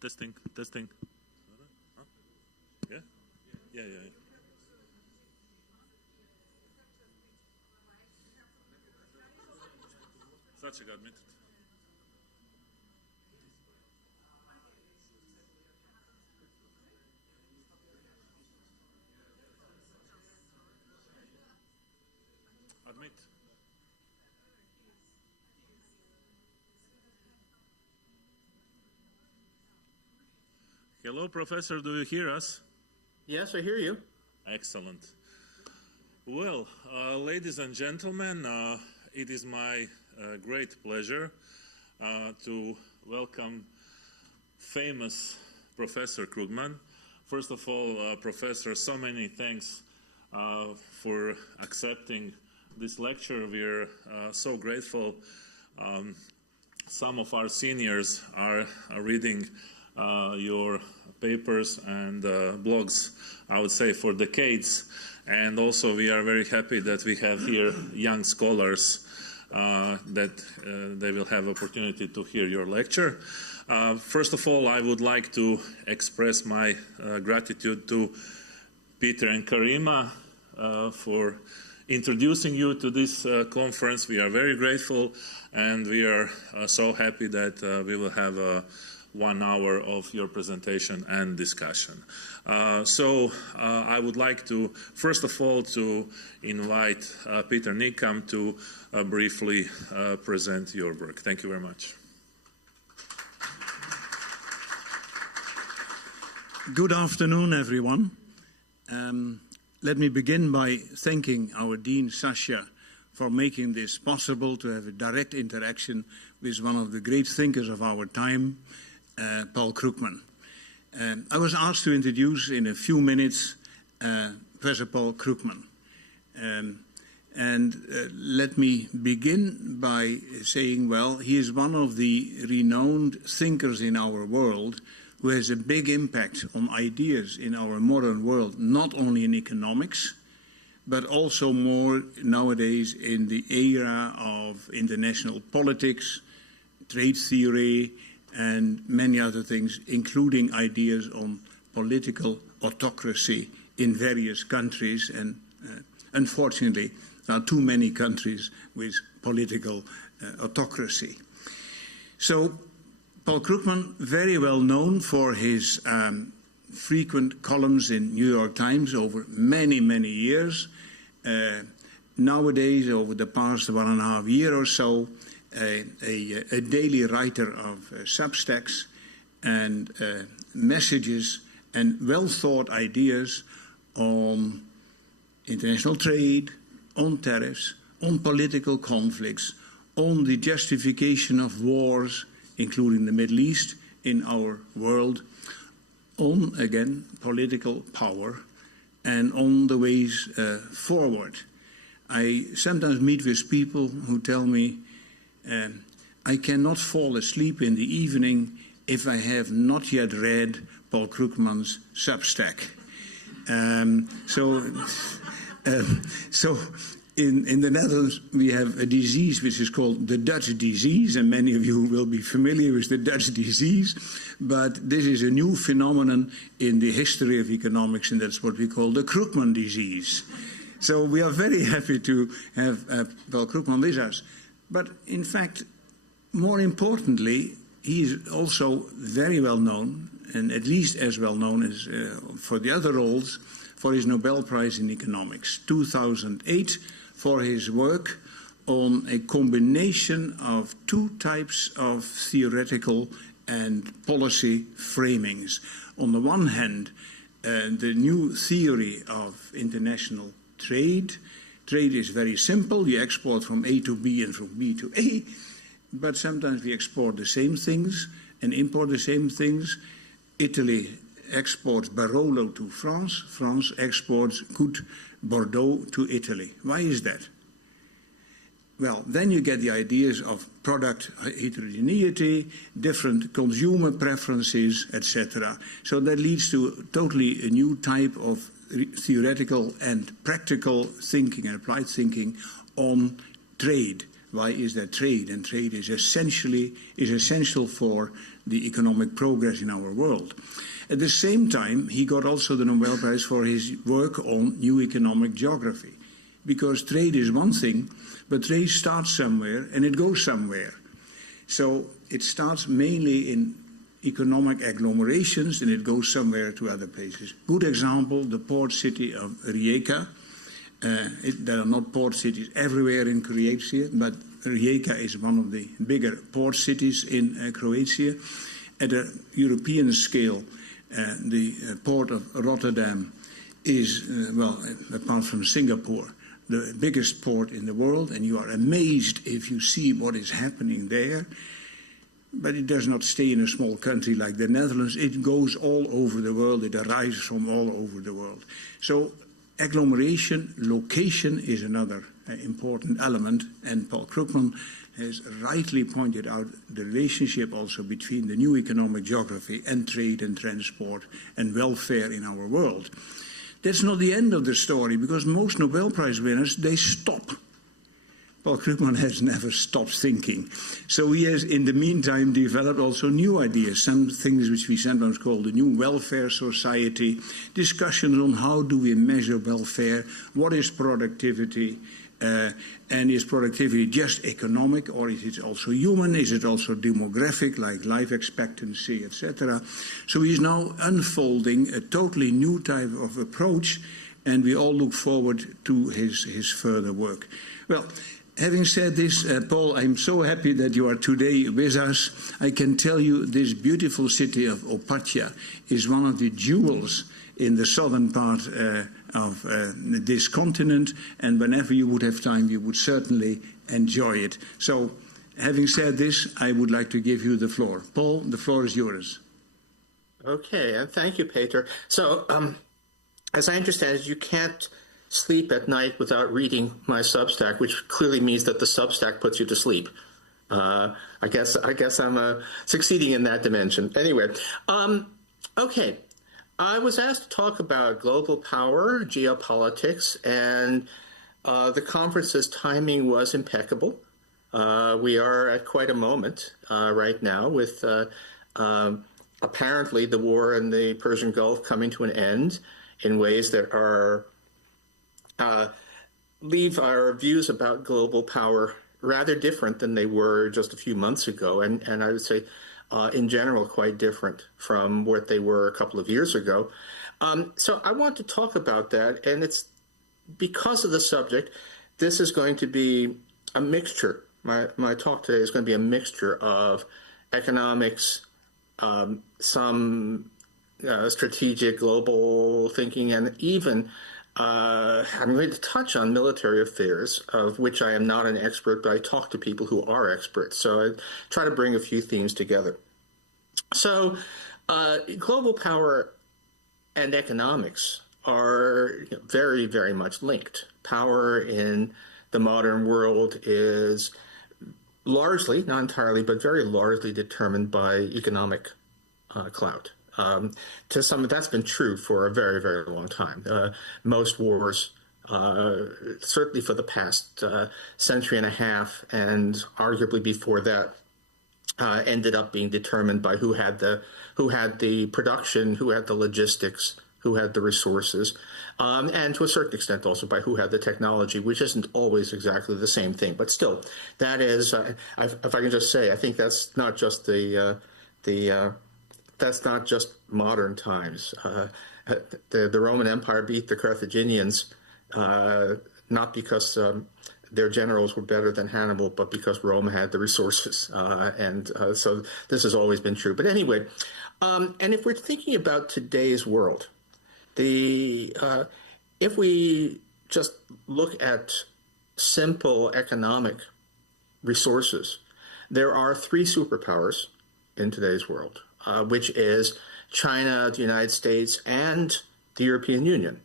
Testing, testing. Huh? Yeah? Yeah. Sad će ga admititi. Admit. Hello, Professor. Do you hear us? Yes, I hear you. Excellent. Well, ladies and gentlemen, it is my great pleasure to welcome famous Professor Krugman. First of all, Professor, so many thanks for accepting this lecture. We're so grateful. Some of our seniors are reading your papers and blogs, I would say, for decades. And also we are very happy that we have here young scholars that they will have opportunity to hear your lecture. First of all, I would like to express my gratitude to Peter and Karima for introducing you to this conference. We are very grateful, and we are so happy that we will have 1 hour of your presentation and discussion. So I would like to, first of all, to invite Peter Nikam to briefly present your work. Thank you very much. Good afternoon, everyone. Let me begin by thanking our Dean, Sasha, for making this possible, to have a direct interaction with one of the great thinkers of our time, Paul Krugman. I was asked to introduce in a few minutes Professor Paul Krugman. Let me begin by saying, well, he is one of the renowned thinkers in our world who has a big impact on ideas in our modern world, not only in economics, but also more nowadays in the era of international politics, trade theory, and many other things, including ideas on political autocracy in various countries. And unfortunately, there are too many countries with political autocracy. So Paul Krugman, very well known for his frequent columns in New York Times over many, many years. Nowadays, over the past 1.5 years or so, a daily writer of Substacks and messages and well-thought ideas on international trade, on tariffs, on political conflicts, on the justification of wars, including the Middle East, in our world, on, again, political power, and on the ways forward. I sometimes meet with people who tell me, I cannot fall asleep in the evening if I have not yet read Paul Krugman's Substack. So in the Netherlands, we have a disease which is called the Dutch disease, and many of you will be familiar with the Dutch disease, but this is a new phenomenon in the history of economics, and that's what we call the Krugman disease. So we are very happy to have Paul Krugman with us. But in fact, more importantly, he is also very well known, and at least as well known as for the other roles, for his Nobel Prize in Economics, 2008, for his work on a combination of two types of theoretical and policy framings. On the one hand, the new theory of international trade. Trade is very simple. You export from A to B and from B to A, but sometimes we export the same things and import the same things. Italy exports Barolo to France. France exports good Bordeaux to Italy. Why is that? Well, then you get the ideas of product heterogeneity, different consumer preferences, etc. So that leads to totally a new type of theoretical and practical thinking and applied thinking on trade, Why is that trade? And trade is essential for the economic progress in our world. At the same time, he got also the Nobel Prize for his work on new economic geography. Because trade is one thing, but trade starts somewhere and it goes somewhere. So it starts mainly in economic agglomerations and it goes somewhere to other places. Good example, the port city of Rijeka. There are not port cities everywhere in Croatia, but Rijeka is one of the bigger port cities in Croatia. At a European scale, the port of Rotterdam is, well, apart from Singapore, the biggest port in the world, and you are amazed if you see what is happening there. But it does not stay in a small country like the Netherlands. It goes all over the world. It arises from all over the world. So agglomeration, location is another important element, and Paul Krugman has rightly pointed out the relationship also between the new economic geography and trade and transport and welfare in our world. That's not the end of the story, because most Nobel Prize winners, they stop. Paul Krugman has never stopped thinking. So he has, in the meantime, developed also new ideas, some things which we sometimes call the new welfare society, discussions on how do we measure welfare, what is productivity, and is productivity just economic, or is it also human, is it also demographic, like life expectancy, etc. So he's now unfolding a totally new type of approach, and we all look forward to his further work. Well, having said this, Paul, I'm so happy that you are today with us. I can tell you this beautiful city of Opatja is one of the jewels in the southern part of this continent, and whenever you would have time, you would certainly enjoy it. So, having said this, I would like to give you the floor. Paul, the floor is yours. Okay, and thank you, Peter. So, as I understand it, you can't sleep at night without reading my Substack, which clearly means that the Substack puts you to sleep. I guess I'm succeeding in that dimension. Anyway, okay. I was asked to talk about global power, geopolitics, and the conference's timing was impeccable. We are at quite a moment right now with apparently the war in the Persian Gulf coming to an end in ways that are leave our views about global power rather different than they were just a few months ago, and I would say in general quite different from what they were a couple of years ago. So I want to talk about that, and it's because of the subject. This is going to be a mixture. My talk today is going to be a mixture of economics, some strategic global thinking, and even I'm going to touch on military affairs, of which I am not an expert, but I talk to people who are experts. So I try to bring a few themes together. So global power and economics are very, very much linked. Power in the modern world is largely, not entirely, but very largely determined by economic clout. To some, that's been true for a very, very long time. Most wars, certainly for the past century and a half, and arguably before that, ended up being determined by who had the production, who had the logistics, who had the resources, and to a certain extent also by who had the technology, which isn't always exactly the same thing. But still, that is, if I can just say, I think that's not just that's not just modern times. The Roman Empire beat the Carthaginians not because their generals were better than Hannibal, but because Rome had the resources. So this has always been true. But anyway, and if we're thinking about today's world, if we just look at simple economic resources, there are three superpowers in today's world. Which is China, the United States, and the European Union.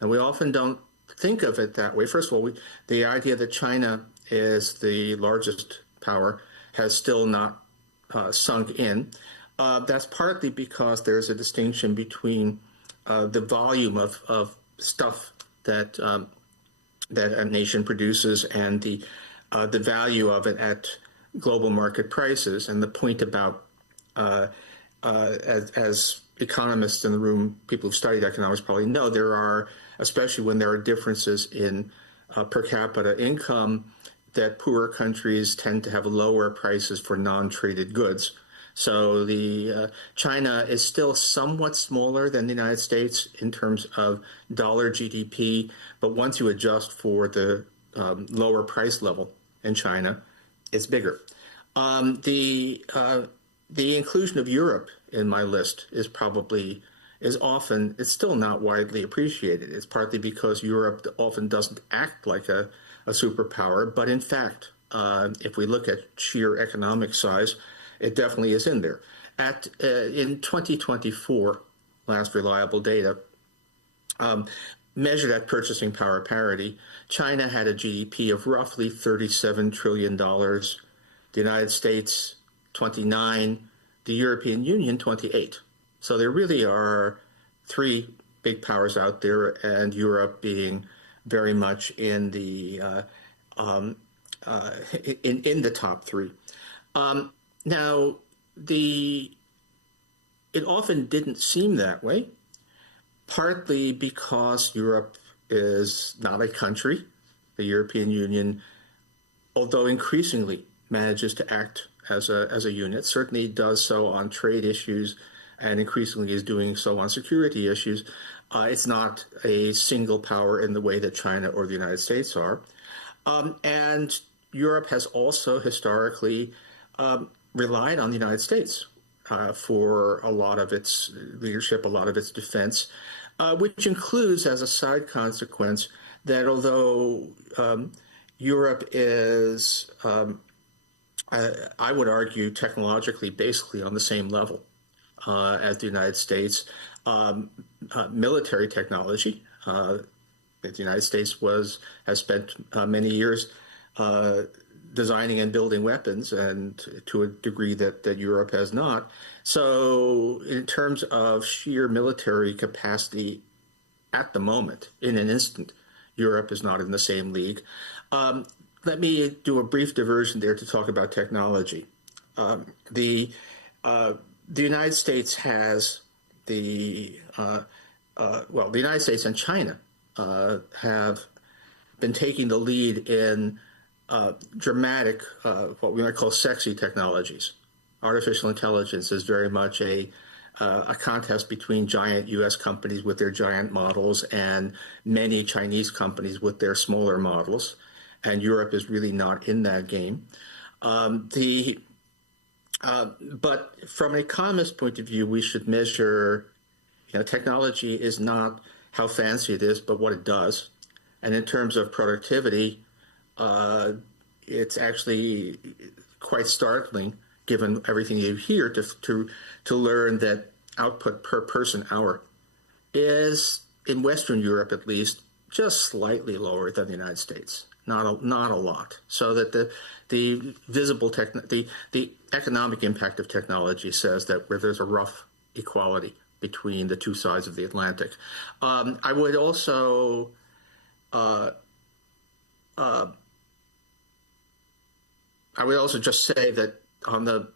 And we often don't think of it that way. First of all, the idea that China is the largest power has still not sunk in. That's partly because there's a distinction between the volume of stuff that a nation produces and the the value of it at global market prices. And the point about, as economists in the room, people who've studied economics probably know, there are, especially when there are differences in per capita income, that poorer countries tend to have lower prices for non-traded goods. So China is still somewhat smaller than the United States in terms of dollar GDP, but once you adjust for the lower price level in China, it's bigger. The inclusion of Europe in my list is often, it's still not widely appreciated. It's partly because Europe often doesn't act like a superpower, but in fact, if we look at sheer economic size, it definitely is in there. In 2024, last reliable data, measured at purchasing power parity, China had a GDP of roughly $37 trillion, the United States 29, the European Union 28. So there really are three big powers out there, and Europe being very much in the in the top three. Now, it often didn't seem that way, partly because Europe is not a country. The European Union, although increasingly manages to act as a unit, certainly does so on trade issues and increasingly is doing so on security issues. It's not a single power in the way that China or the United States are. And Europe has also historically relied on the United States for a lot of its leadership, a lot of its defense, which includes, as a side consequence, that although Europe is, I would argue, technologically basically on the same level as the United States, military technology, the United States has spent many years designing and building weapons, and to a degree that Europe has not. So in terms of sheer military capacity at the moment, in an instant, Europe is not in the same league. Let me do a brief diversion there to talk about technology. The United States has the United States and China have been taking the lead in dramatic, what we might call sexy technologies. Artificial intelligence is very much a contest between giant U.S. companies with their giant models and many Chinese companies with their smaller models, and Europe is really not in that game. But from an economist point of view, we should measure, technology is not how fancy it is, but what it does. And in terms of productivity, it's actually quite startling, given everything you hear, to learn that output per person hour is, in Western Europe at least, just slightly lower than the United States. Not a lot. So that the economic impact of technology says that where there's a rough equality between the two sides of the Atlantic. I would also just say that on the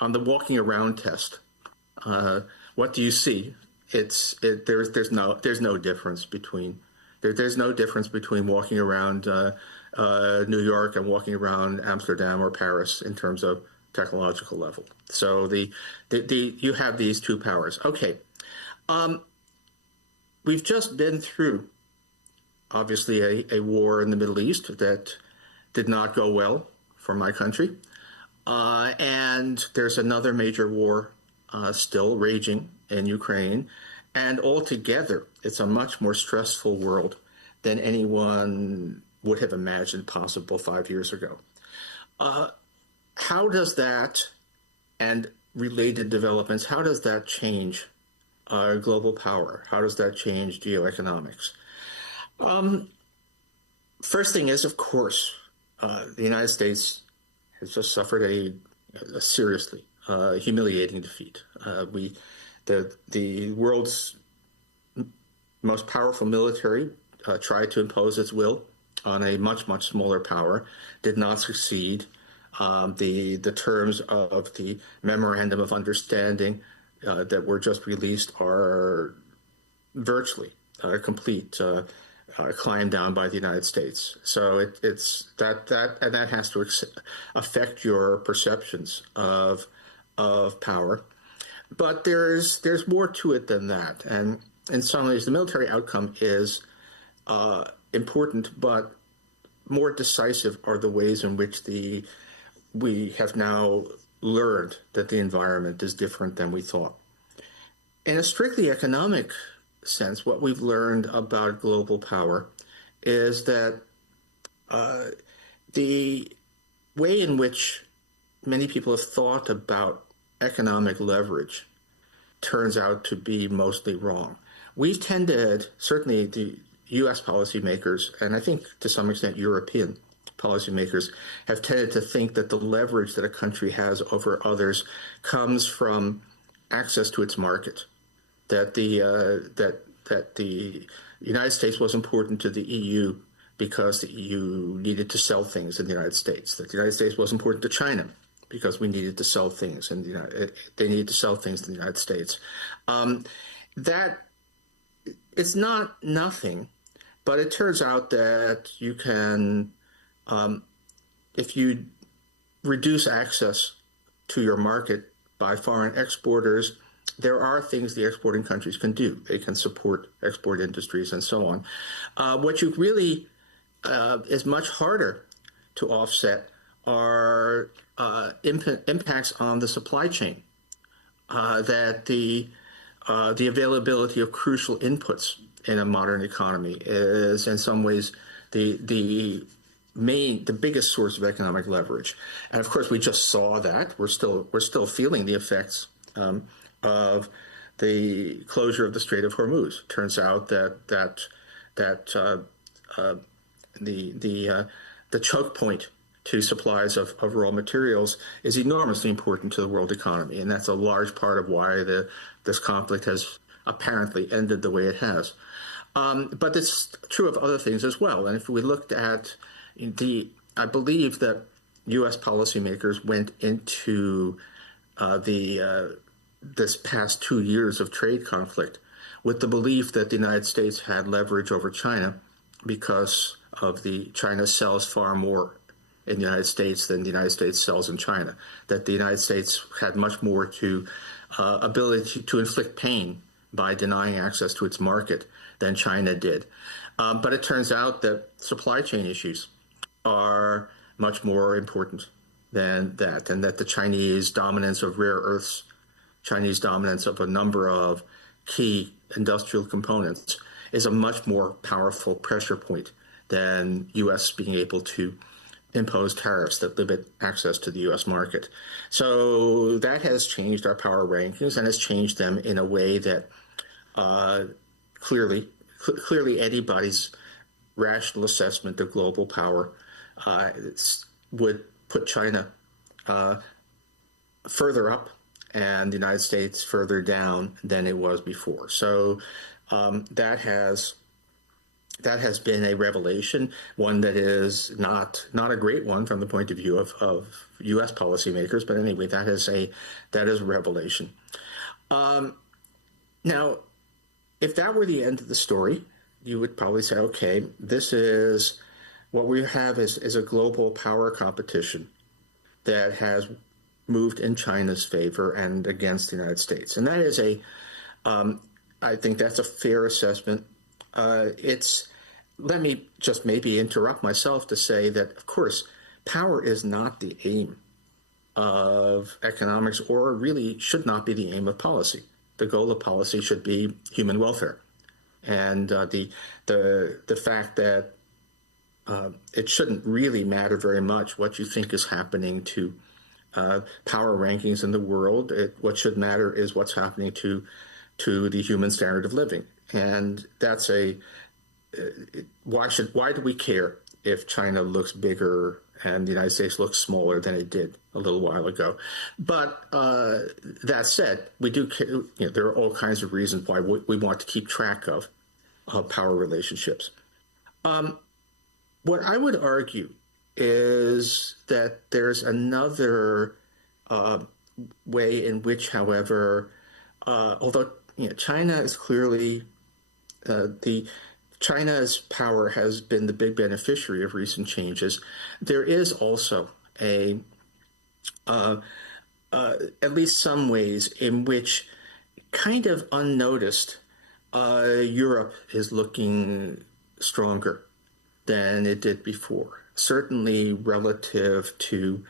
walking around test, what do you see? There's no difference between walking around New York and walking around Amsterdam or Paris in terms of technological level. So you have these two powers. Okay, we've just been through, obviously, a war in the Middle East that did not go well for my country, and there's another major war still raging in Ukraine, and altogether, it's a much more stressful world than anyone would have imagined possible 5 years ago. How does that, and related developments, how does that change global power? How does that change geoeconomics? First thing is, of course, the United States has just suffered a seriously humiliating defeat. The world's most powerful military tried to impose its will on a much, much smaller power did not succeed. The terms of the memorandum of understanding that were just released are virtually complete climb down by the United States. So it's that has to affect your perceptions of power. But there's more to it than that, and in some ways, the military outcome is important, but more decisive are the ways in which we have now learned that the environment is different than we thought. In a strictly economic sense, what we've learned about global power is that the way in which many people have thought about economic leverage turns out to be mostly wrong. We've tended, certainly the U.S. policymakers, and I think to some extent European policymakers, have tended to think that the leverage that a country has over others comes from access to its market. That the United States was important to the EU because the EU needed to sell things in the United States. That the United States was important to China because we needed to sell things, and they needed to sell things in the United States. That it's not nothing, but it turns out that you can, if you reduce access to your market by foreign exporters, there are things the exporting countries can do. They can support export industries and so on. What you really is much harder to offset are impacts on the supply chain. That the availability of crucial inputs in a modern economy is, in some ways, the biggest source of economic leverage. And of course, we just saw that. We're still feeling the effects of the closure of the Strait of Hormuz. Turns out that the choke point to supplies of raw materials is enormously important to the world economy, and that's a large part of why this conflict has apparently ended the way it has. But it's true of other things as well. And if we looked at I believe that U.S. policymakers went into this past 2 years of trade conflict with the belief that the United States had leverage over China because of China sells far more in the United States than the United States sells in China, that the United States had much more ability to inflict pain by denying access to its market than China did. But it turns out that supply chain issues are much more important than that, and that the Chinese dominance of rare earths, Chinese dominance of a number of key industrial components is a much more powerful pressure point than U.S. being able to impose tariffs that limit access to the U.S. market. So that has changed our power rankings and has changed them in a way that clearly anybody's rational assessment of global power would put China further up and the United States further down than it was before. So that has been a revelation, one that is not a great one from the point of view of U.S. policymakers, but anyway, that is a revelation. Now, if that were the end of the story, you would probably say, okay, this is what we have is a global power competition that has moved in China's favor and against the United States, and that is I think that's a fair assessment. Let me just maybe interrupt myself to say that, of course, power is not the aim of economics, or really should not be the aim of policy. The goal of policy should be human welfare, and the fact that it shouldn't really matter very much what you think is happening to power rankings in the world. What should matter is what's happening to the human standard of living, and that's why do we care if China looks bigger and the United States looks smaller than it did a little while ago? But that said, we do care. There are all kinds of reasons why we want to keep track of power relationships. What I would argue is that there's another way in which, however, although China is clearly China's power has been the big beneficiary of recent changes, there is also at least some ways in which, kind of unnoticed, Europe is looking stronger than it did before. Certainly relative to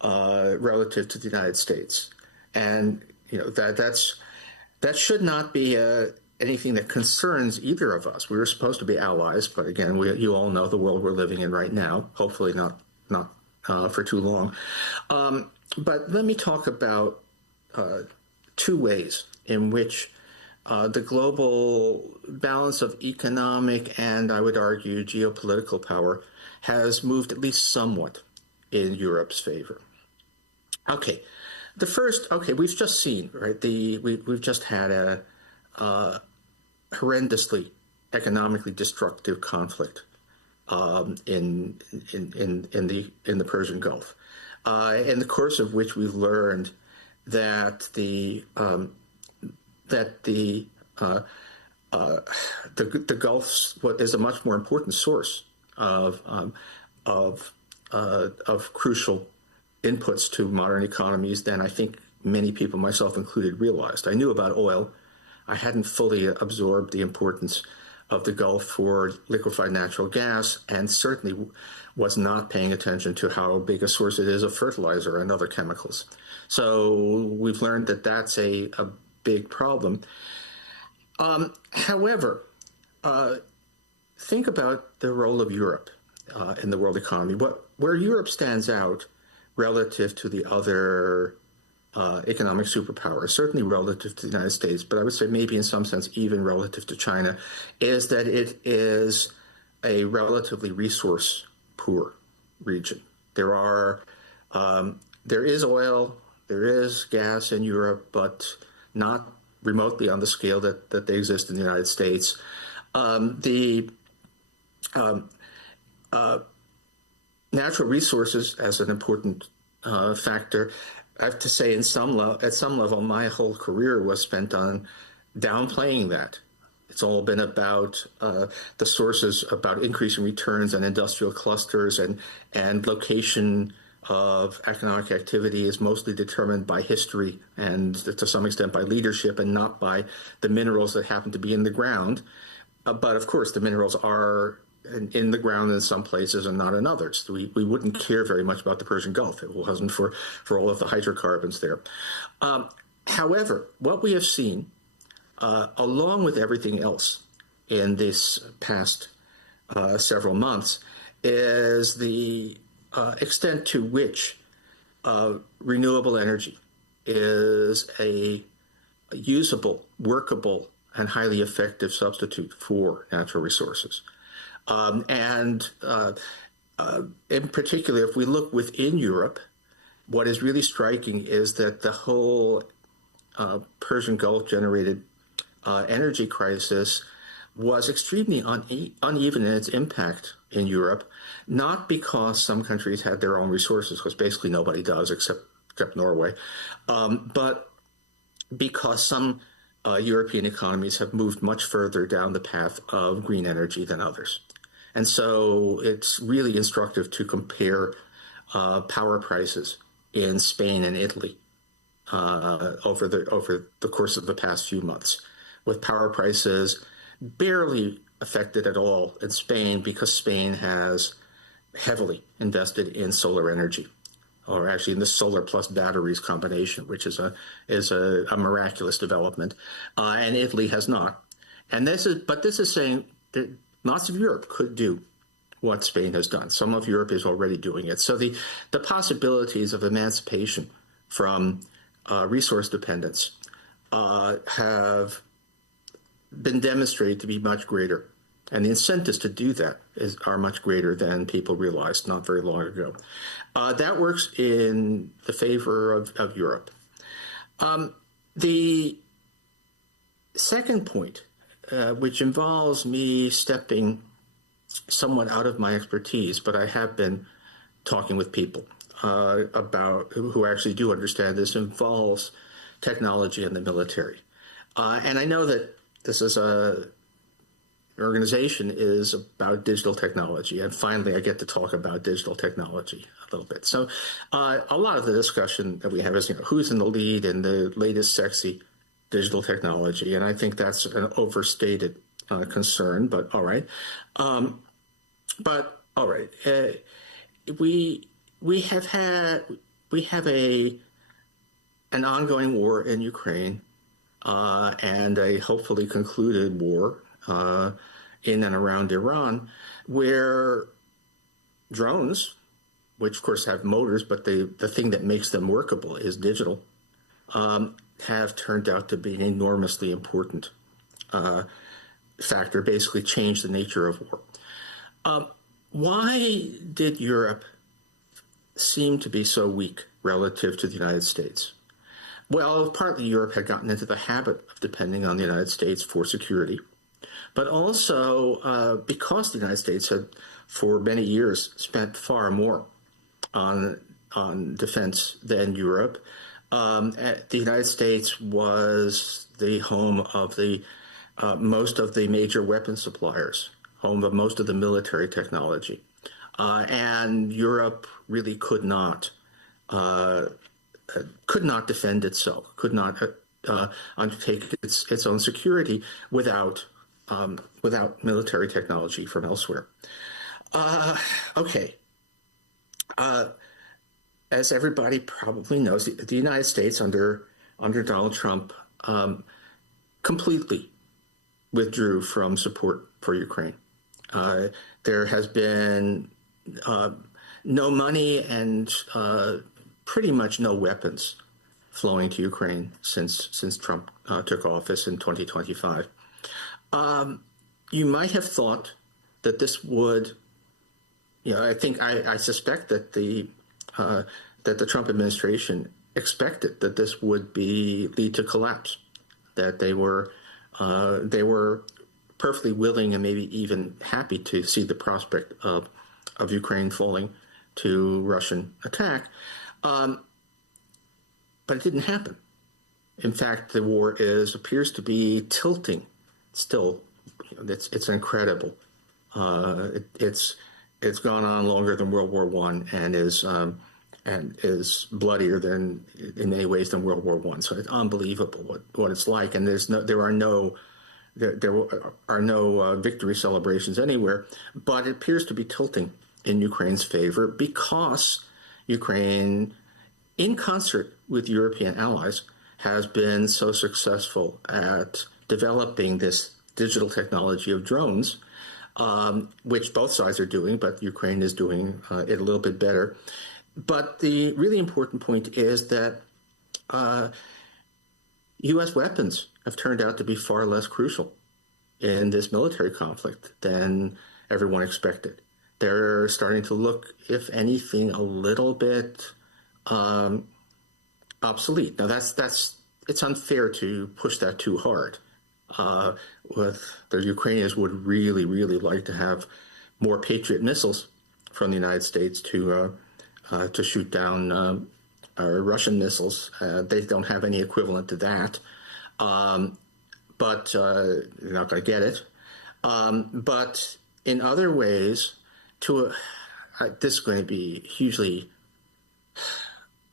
the United States, and that should not be anything that concerns either of us. We were supposed to be allies, but again, you all know the world we're living in right now. Hopefully, not for too long. But let me talk about two ways in which the global balance of economic and, I would argue, geopolitical power has moved at least somewhat in Europe's favor. Okay, the first. Okay, we've just seen, right? We've just had a horrendously economically destructive conflict in the Persian Gulf, in the course of which we've learned that the Gulf is a much more important source of crucial inputs to modern economies than I think many people, myself included, realized. I knew about oil. I hadn't fully absorbed the importance of the Gulf for liquefied natural gas, and certainly was not paying attention to how big a source it is of fertilizer and other chemicals. So we've learned that that's a big problem. However, think about the role of Europe in the world economy. Where Europe stands out relative to the other economic superpowers, certainly relative to the United States, but I would say maybe in some sense even relative to China, is that it is a relatively resource-poor region. There is oil, there is gas in Europe, but not remotely on the scale that they exist in the United States. Natural resources as an important factor. I have to say, at some level, my whole career was spent on downplaying that. It's all been about the sources, about increasing returns and industrial clusters, and location of economic activity is mostly determined by history and to some extent by leadership, and not by the minerals that happen to be in the ground. But of course, the minerals are in the ground in some places and not in others. We wouldn't care very much about the Persian Gulf if it wasn't for all of the hydrocarbons there. However, what we have seen, along with everything else in this past several months, is the extent to which renewable energy is a usable, workable, and highly effective substitute for natural resources. In particular, if we look within Europe, what is really striking is that the whole Persian Gulf-generated energy crisis was extremely uneven in its impact in Europe, not because some countries had their own resources, because basically nobody does except Norway, but because some European economies have moved much further down the path of green energy than others. And so it's really instructive to compare power prices in Spain and Italy over the course of the past few months, with power prices barely affected at all in Spain because Spain has heavily invested in solar energy, or actually in the solar plus batteries combination, which is a miraculous development, and Italy has not. And this is saying that lots of Europe could do what Spain has done. Some of Europe is already doing it. So the possibilities of emancipation from resource dependence have been demonstrated to be much greater. And the incentives to do that are much greater than people realized not very long ago. That works in the favor of Europe. The second point, which involves me stepping somewhat out of my expertise, but I have been talking with people about who actually do understand this involves technology in the military. And I know that this is an organization is about digital technology, and finally I get to talk about digital technology a little bit. So a lot of the discussion that we have is, who's in the lead in the latest sexy digital technology, and I think that's an overstated concern, but all right. We have an ongoing war in Ukraine and a hopefully concluded war in and around Iran, where drones, which of course have motors, but the thing that makes them workable is digital, have turned out to be an enormously important factor, basically changed the nature of war. Why did Europe seem to be so weak relative to the United States? Well, partly Europe had gotten into the habit of depending on the United States for security, but also because the United States had, for many years, spent far more on defense than Europe. The United States was the home of the most of the major weapon suppliers, home of most of the military technology, and Europe really could not defend itself, could not undertake its own security without military technology from elsewhere. As everybody probably knows, the United States under Donald Trump completely withdrew from support for Ukraine. There has been no money and pretty much no weapons flowing to Ukraine since Trump took office in 2025. You might have thought that this would, I suspect that the Trump administration expected that this would lead to collapse, that they were perfectly willing and maybe even happy to see the prospect of Ukraine falling to Russian attack. But it didn't happen. In fact, the war appears to be tilting still. It's incredible. It's gone on longer than World War I and is bloodier in many ways than World War I. So it's unbelievable what it's like. And there are no victory celebrations anywhere. But it appears to be tilting in Ukraine's favor because Ukraine, in concert with European allies, has been so successful at developing this digital technology of drones, which both sides are doing, but Ukraine is doing it a little bit better. But the really important point is that U.S. weapons have turned out to be far less crucial in this military conflict than everyone expected. They're starting to look, if anything, a little bit obsolete. Now, it's unfair to push that too hard. The Ukrainians would really, really like to have more Patriot missiles from the United States to shoot down Russian missiles. They don't have any equivalent to that, but they're not going to get it. But in other ways, this is going to be hugely.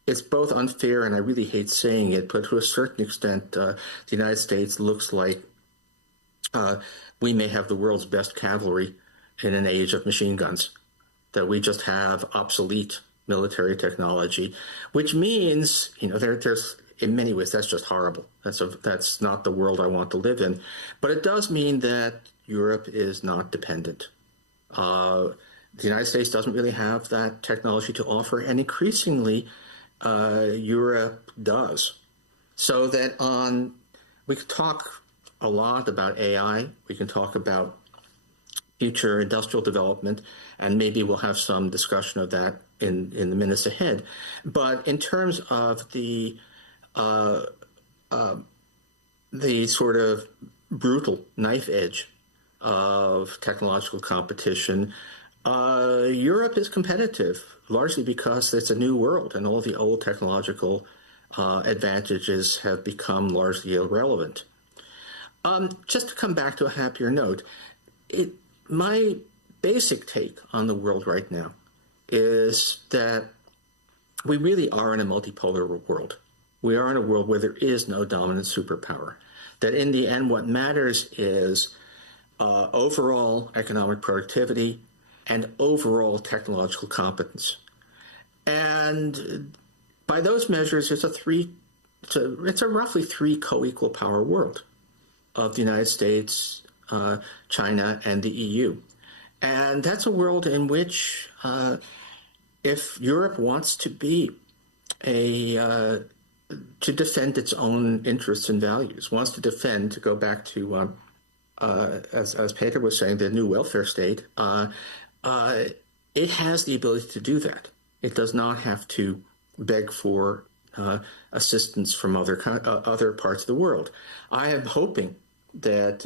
It's both unfair, and I really hate saying it, but to a certain extent, the United States looks like we may have the world's best cavalry in an age of machine guns, that we just have obsolete military technology, which means, there's in many ways, that's just horrible. That's not the world I want to live in. But it does mean that Europe is not dependent. The United States doesn't really have that technology to offer, and increasingly, Europe does. So that we could talk a lot about AI. We can talk about future industrial development, and maybe we'll have some discussion of that in the minutes ahead. But in terms of the sort of brutal knife edge of technological competition. Europe is competitive, largely because it's a new world, and all the old technological advantages have become largely irrelevant. Just to come back to a happier note, my basic take on the world right now is that we really are in a multipolar world. We are in a world where there is no dominant superpower. That in the end, what matters is overall economic productivity and overall technological competence. And by those measures, it's a roughly three co-equal power world of the United States, China, and the EU. And that's a world in which if Europe wants to be to defend its own interests and values, wants to defend, to go back to, as Peter was saying, the new welfare state, it has the ability to do that. It does not have to beg for assistance from other parts of the world. I am hoping that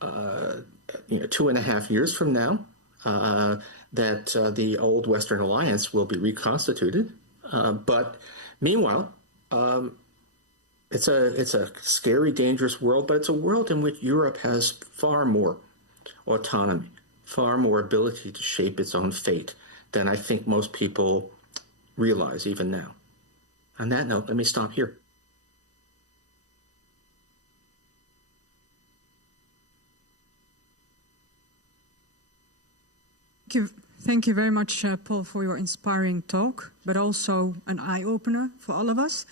2.5 years from now, that the old Western Alliance will be reconstituted. But meanwhile, it's a scary, dangerous world, but it's a world in which Europe has far more autonomy, far more ability to shape its own fate than I think most people realize even now. On that note, let me stop here. Thank you very much, Paul, for your inspiring talk, but also an eye-opener for all of us.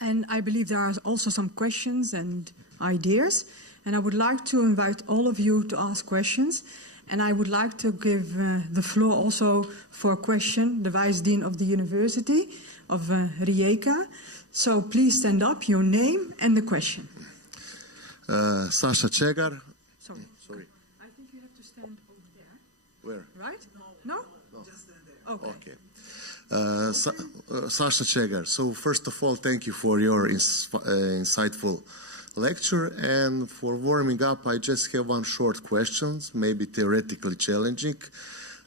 And I believe there are also some questions and ideas. And I would like to invite all of you to ask questions. And I would like to give the floor also for a question, the Vice Dean of the University of Rijeka. So please stand up, your name and the question. Sasha Chegar. Sorry. I think you have to stand over there. Where? Right? No? Just stand there. Okay. Sasha Chegar. So first of all, thank you for your insightful lecture, and for warming up, I just have one short question, maybe theoretically challenging,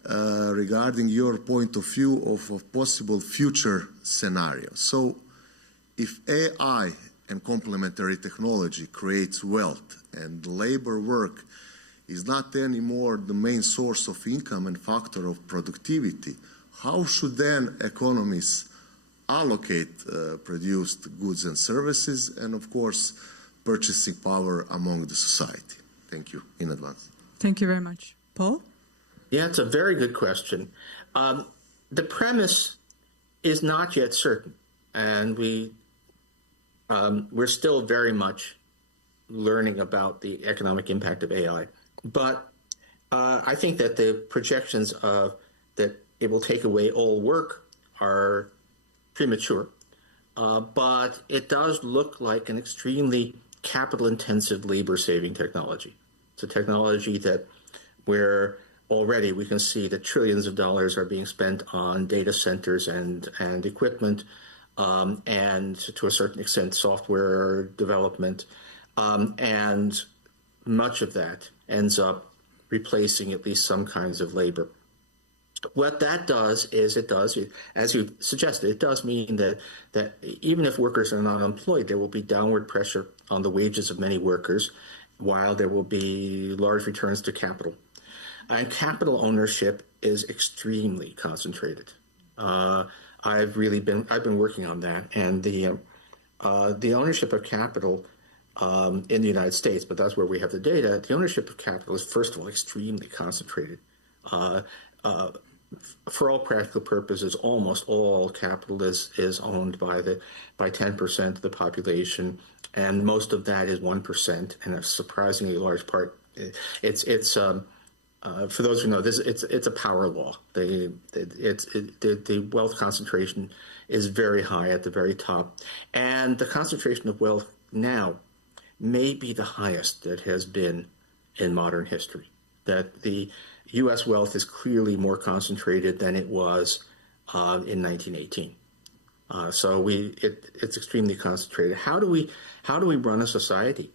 regarding your point of view of a possible future scenario. So if AI and complementary technology creates wealth and labor work is not anymore the main source of income and factor of productivity, how should then economies allocate produced goods and services, and of course purchasing power among the society? Thank you in advance. Thank you very much. Paul? Yeah, it's a very good question. The premise is not yet certain, and we're still very much learning about the economic impact of AI. But I think that the projections of that it will take away all work are premature. But it does look like an extremely capital-intensive, labor-saving technology. It's a technology where already we can see that trillions of dollars are being spent on data centers and equipment, and to a certain extent software development, and much of that ends up replacing at least some kinds of labor. What that does is as you suggested, it does mean that even if workers are not employed, there will be downward pressure on the wages of many workers, while there will be large returns to capital. And capital ownership is extremely concentrated. I've been working on that, and the ownership of capital in the United States, but that's where we have the data. The ownership of capital is, first of all, extremely concentrated. For all practical purposes, almost all capital is owned by 10% of the population, and most of that is 1%, and a surprisingly large part. It's for those who know this, it's a power law. The wealth concentration is very high at the very top, and the concentration of wealth now may be the highest that has been in modern history. That the U.S. wealth is clearly more concentrated than it was in 1918. So it's extremely concentrated. How do we run a society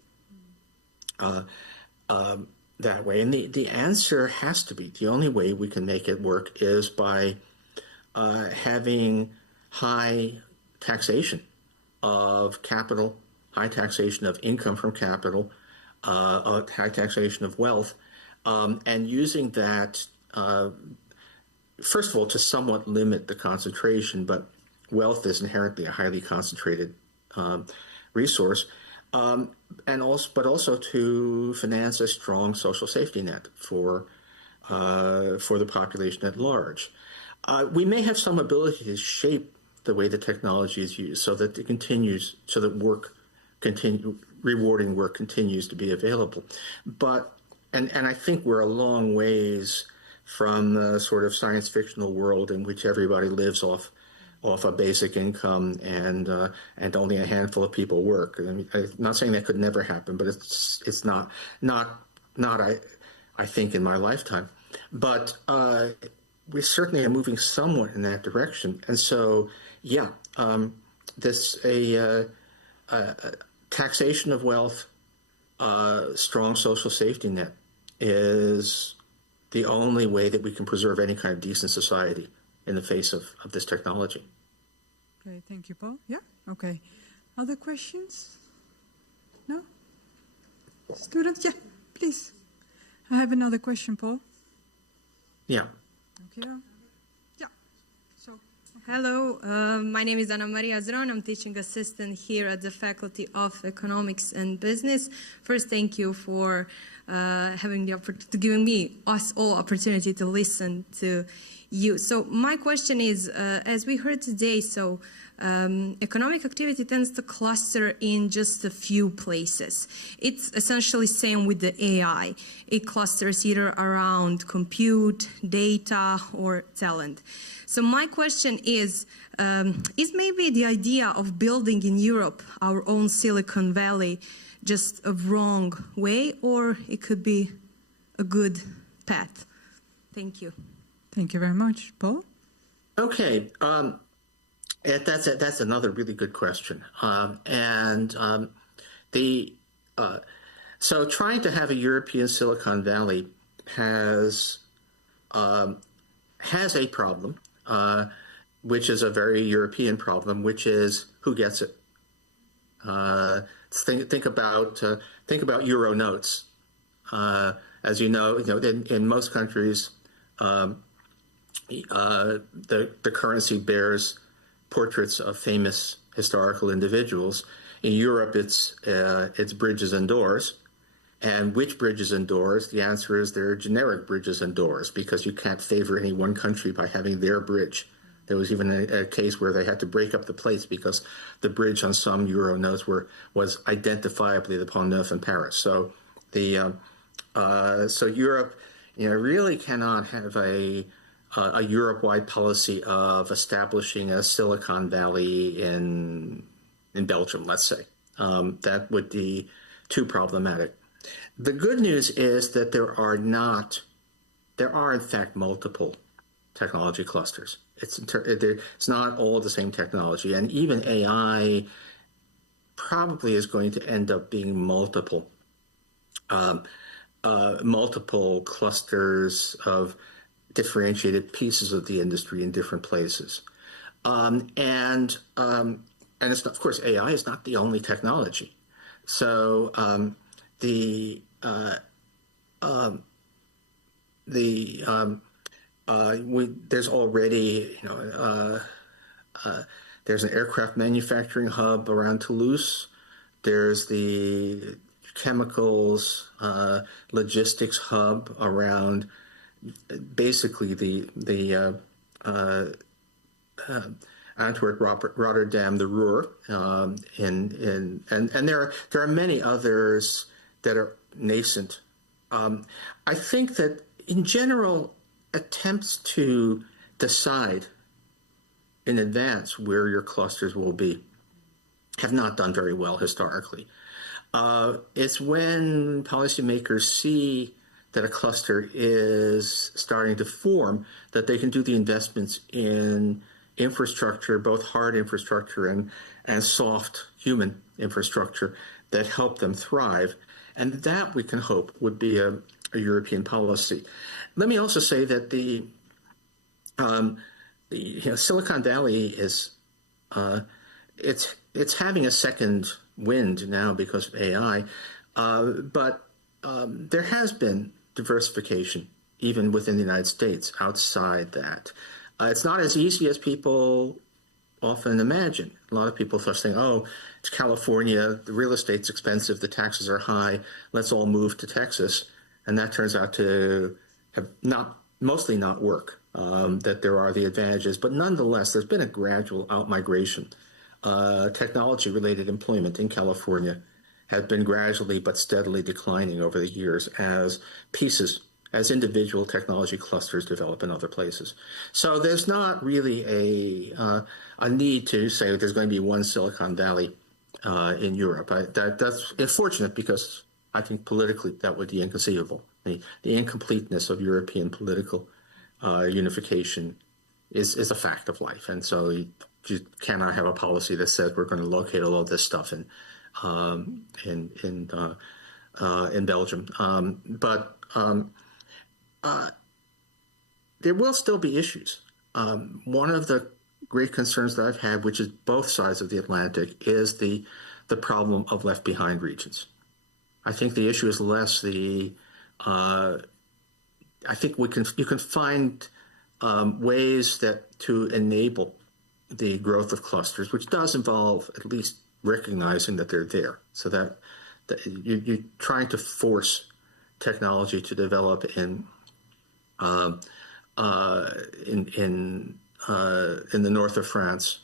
that way. And the answer has to be, the only way we can make it work is by having high taxation of capital, high taxation of income from capital, high taxation of wealth, and using that, first of all, to somewhat limit the concentration, but wealth is inherently a highly concentrated resource, but also to finance a strong social safety net for the population at large. We may have some ability to shape the way the technology is used so that it continues, so that rewarding work continues to be available. But, and I think we're a long ways from the sort of science fictional world in which everybody lives off a basic income and only a handful of people work. I mean, I'm not saying that could never happen, but it's not I think in my lifetime. But we certainly are moving somewhat in that direction. And so, yeah, taxation of wealth, strong social safety net is the only way that we can preserve any kind of decent society in the face of this technology. Okay, thank you, Paul. Yeah, okay. Other questions? No? Students? Yeah, please. I have another question, Paul. Yeah. Okay. Yeah. So. Hello, my name is Ana Maria Zron. I'm teaching assistant here at the Faculty of Economics and Business. First, thank you for giving us all opportunity to listen to you. So my question is, as we heard today, economic activity tends to cluster in just a few places. It's essentially same with the AI. It clusters either around compute, data, or talent. So my question is maybe the idea of building in Europe our own Silicon Valley just a wrong way, or it could be a good path? Thank you. Thank you very much. Paul? Okay. That's another really good question. So trying to have a European Silicon Valley has a problem, which is a very European problem, which is who gets it. Think about euro notes. As you know, in most countries, the currency bears portraits of famous historical individuals. In Europe, it's bridges and doors. And which bridges and doors? The answer is they're generic bridges and doors, because you can't favor any one country by having their bridge. There was even a case where they had to break up the plates because the bridge on some euro notes was identifiably the Pont Neuf in Paris. So so Europe, really cannot have a Europe-wide policy of establishing a Silicon Valley in Belgium, let's say. That would be too problematic. The good news is that there are in fact multiple technology clusters. It's not all the same technology, and even AI probably is going to end up being multiple clusters of differentiated pieces of the industry in different places. And it's, of course, AI is not the only technology. So there's already, there's an aircraft manufacturing hub around Toulouse. There's the chemicals logistics hub around basically the Antwerp, Rotterdam, the Ruhr, and there are many others that are nascent. I think that in general, attempts to decide in advance where your clusters will be have not done very well historically. It's when policymakers see that a cluster is starting to form that they can do the investments in infrastructure, both hard infrastructure and soft human infrastructure, that help them thrive. And that, we can hope, would be a European policy. Let me also say that Silicon Valley is it's having a second wind now because of AI, but there has been diversification even within the United States. Outside that, it's not as easy as people often imagine. A lot of people are saying, "Oh, it's California. The real estate's expensive. The taxes are high. Let's all move to Texas." And that turns out to have mostly not work. That there are the advantages, but nonetheless, there's been a gradual outmigration. Technology-related employment in California has been gradually but steadily declining over the years as individual technology clusters develop in other places. So there's not really a need to say there's going to be one Silicon Valley in Europe. That's unfortunate because I think politically that would be inconceivable. The incompleteness of European political unification is a fact of life, and so you cannot have a policy that says we're going to locate all of this stuff in Belgium. But there will still be issues. One of the great concerns that I've had, which is both sides of the Atlantic, is the problem of left behind regions. I think the issue is less I think you can find ways to enable the growth of clusters, which does involve at least recognizing that they're there, so that you're trying to force technology to develop in the north of France.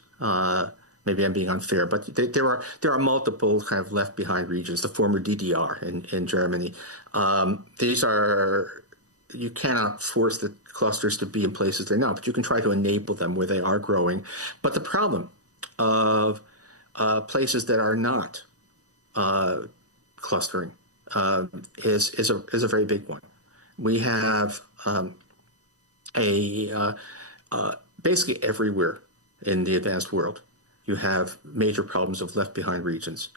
Maybe I'm being unfair, but there are multiple kind of left behind regions. The former DDR in Germany. You cannot force the clusters to be in places they're not, but you can try to enable them where they are growing. But the problem of places that are not clustering is a very big one. We have basically everywhere in the advanced world, you have major problems of left behind regions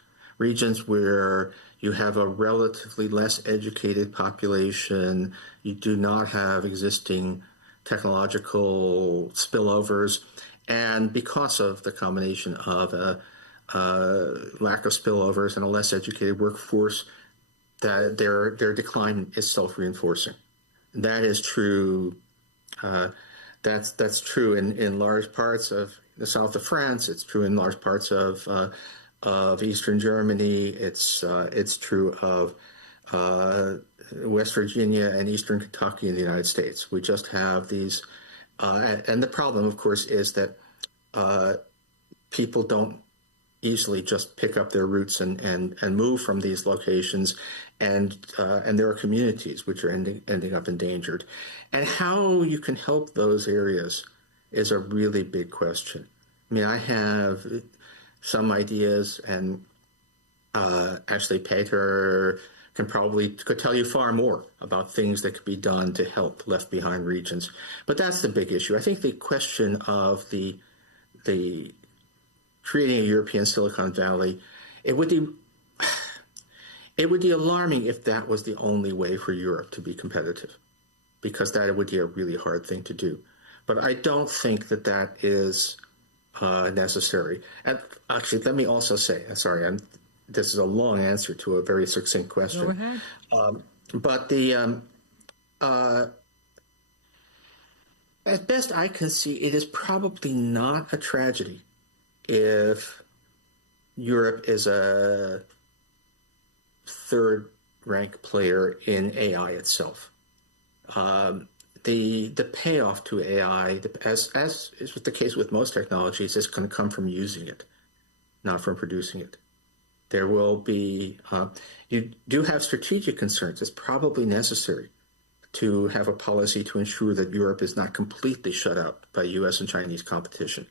where you have a relatively less educated population. You do not have existing technological spillovers. And because of the combination of a lack of spillovers and a less educated workforce, that their decline is self-reinforcing. That is true. That's true in large parts of the south of France. It's true in large parts of eastern Germany. It's true of West Virginia and eastern Kentucky in the United States. We just have these, and the problem, of course, is that people don't easily just pick up their roots and move from these locations, and there are communities which are ending up endangered. And how you can help those areas is a really big question. I mean, I have some ideas, and actually Peter could tell you far more about things that could be done to help left behind regions. But that's the big issue. I think the question of the creating a European Silicon Valley, it would be alarming if that was the only way for Europe to be competitive, because that would be a really hard thing to do. But I don't think that is necessary. And actually, let me also say, sorry, this is a long answer to a very succinct question. Go ahead. But as best I can see, it is probably not a tragedy if Europe is a third-rank player in AI itself. The payoff to AI, as is the case with most technologies, is going to come from using it, not from producing it. There will be, you do have strategic concerns. It's probably necessary to have a policy to ensure that Europe is not completely shut out by U.S. and Chinese competition.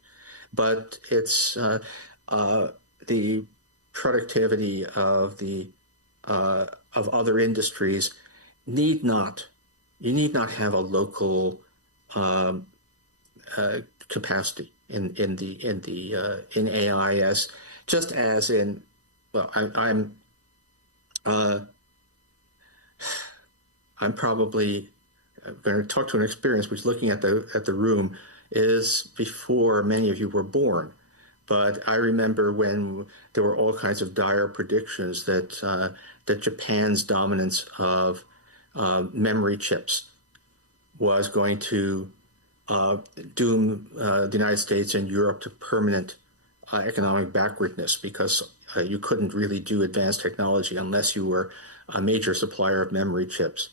But it's the productivity of other industries need not have a local capacity in AI, as just as in, well, I'm probably going to talk to an experience which, looking at the room, is before many of you were born. But I remember when there were all kinds of dire predictions that Japan's dominance of memory chips was going to doom the United States and Europe to permanent economic backwardness, because you couldn't really do advanced technology unless you were a major supplier of memory chips.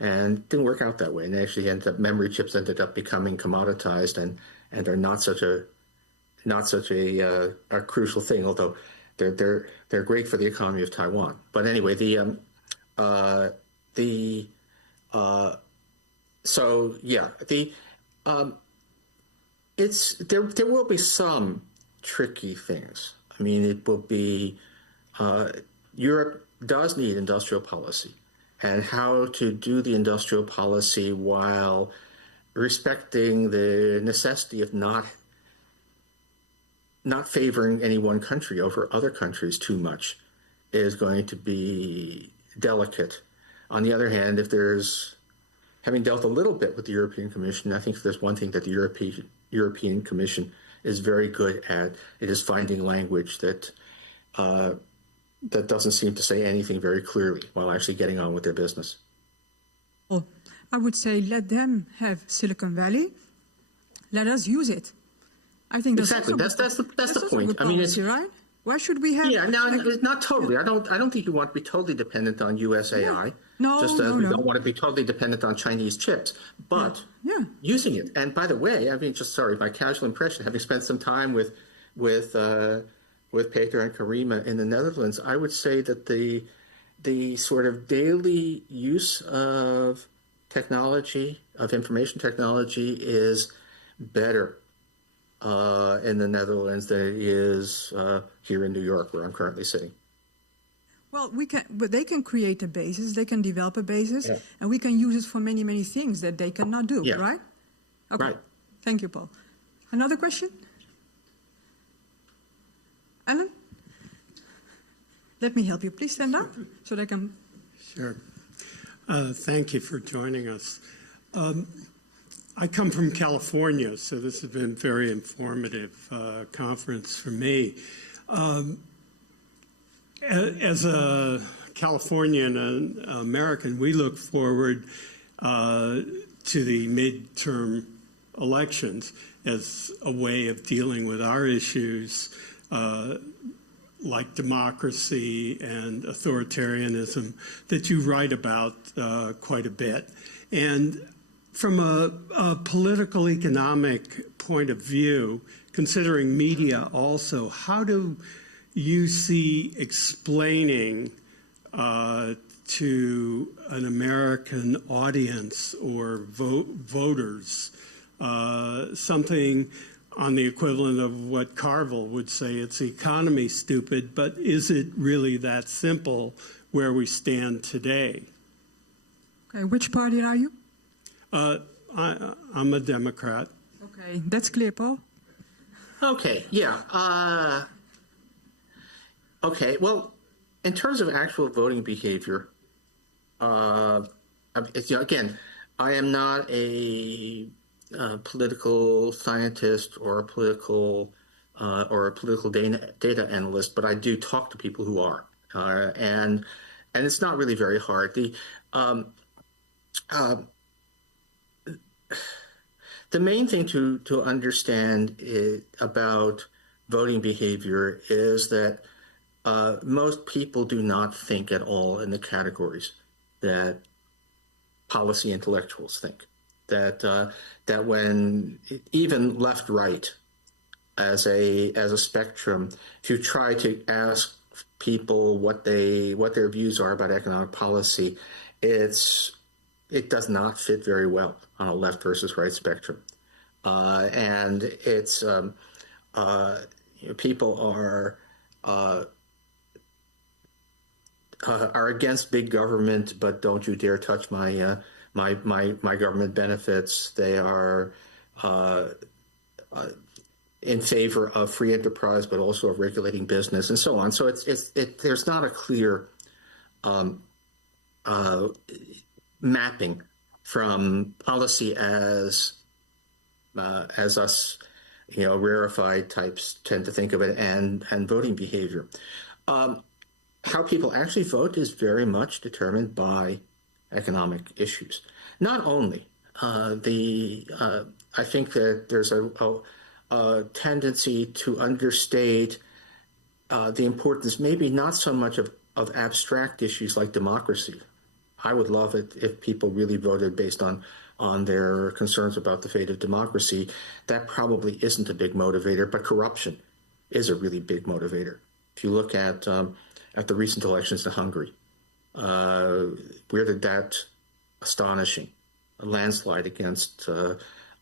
And it didn't work out that way. And actually, memory chips ended up becoming commoditized and are not such a crucial thing. Although they're great for the economy of Taiwan. But anyway, there will be some tricky things. I mean, it will be Europe does need industrial policy, and how to do the industrial policy while respecting the necessity of not favoring any one country over other countries too much is going to be delicate. On the other hand, having dealt a little bit with the European Commission, I think if there's one thing that the European Commission is very good at, it is finding language that doesn't seem to say anything very clearly while actually getting on with their business. Well, I would say let them have Silicon Valley. Let us use it. I think exactly. That's the point. I mean, it's right. Why should we have? Yeah, not totally. I don't think you want to be totally dependent on US AI. No, just as we don't want to be totally dependent on Chinese chips, but using it. And by the way, I mean, my casual impression, having spent some time with Peter and Karima in the Netherlands, I would say that the sort of daily use of technology, of information technology, is better in the Netherlands than it is here in New York, where I'm currently sitting. Well, but they can create a basis, they can develop a basis, and we can use it for many, many things that they cannot do, right? Okay. Right. Thank you, Paul. Another question? Alan? Let me help you. Please stand up so that I can... Sure. Thank you for joining us. I come from California, so this has been a very informative conference for me. As a Californian and American, we look forward to the midterm elections as a way of dealing with our issues like democracy and authoritarianism that you write about quite a bit. And from a political economic point of view, considering media also, how do you see explaining to an American audience or voters something on the equivalent of what Carville would say, it's economy stupid, but is it really that simple where we stand today? Okay, which party are you? I'm a Democrat. Okay, that's clear, Paul. Okay, yeah. Okay, well, in terms of actual voting behavior, again, I am not a political scientist or a political data analyst, but I do talk to people who are, and it's not really very hard. The main thing to understand about voting behavior is that most people do not think at all in the categories that policy intellectuals think. That when even left-right as a spectrum, if you try to ask people what their views are about economic policy, it does not fit very well on a left versus right spectrum, and it's people are against big government, but don't you dare touch my government benefits. They are in favor of free enterprise, but also of regulating business and so on. So there's not a clear mapping from policy as us, rarefied types tend to think of it, and voting behavior. How people actually vote is very much determined by economic issues. Not only I think that there's a tendency to understate the importance, maybe not so much of abstract issues like democracy. I would love it if people really voted based on their concerns about the fate of democracy. That probably isn't a big motivator, but corruption is a really big motivator. If you look at the recent elections in Hungary, where did that astonishing landslide against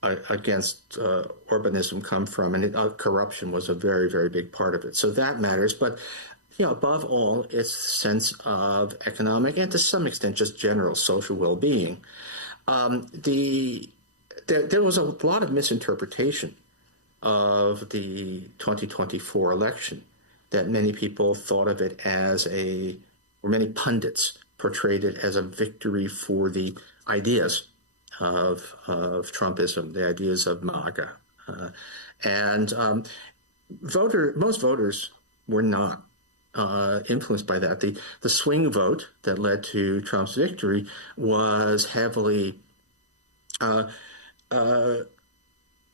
Orbanism come from? And corruption was a very, very big part of it. So that matters. But above all, it's the sense of economic and to some extent just general social well-being. There was a lot of misinterpretation of the 2024 election, that many people thought of it as or many pundits portrayed it as a victory for the ideas of Trumpism, the ideas of MAGA. Most voters were not influenced by that. The swing vote that led to Trump's victory was heavily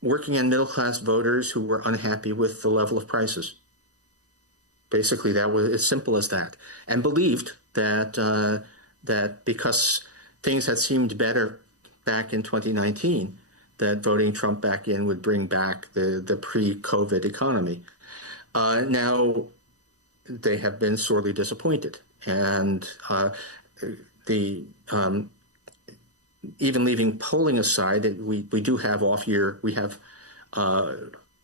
working and middle-class voters who were unhappy with the level of prices. Basically, that was as simple as that, and believed that because things had seemed better back in 2019, that voting Trump back in would bring back the pre-COVID economy. Now, they have been sorely disappointed, and even leaving polling aside, we do have off-year. We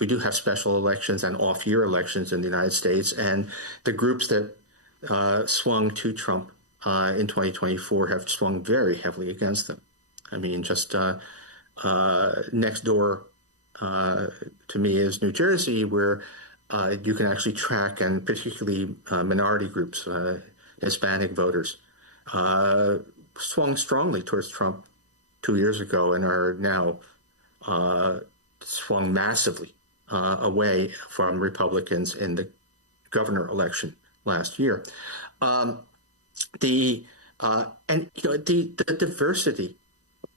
do have special elections and off-year elections in the United States, and the groups that swung to Trump in 2024 have swung very heavily against them. I mean, just next door to me is New Jersey, where you can actually track, and particularly minority groups, Hispanic voters, swung strongly towards Trump 2 years ago and are now swung massively away from Republicans in the governor election last year. The diversity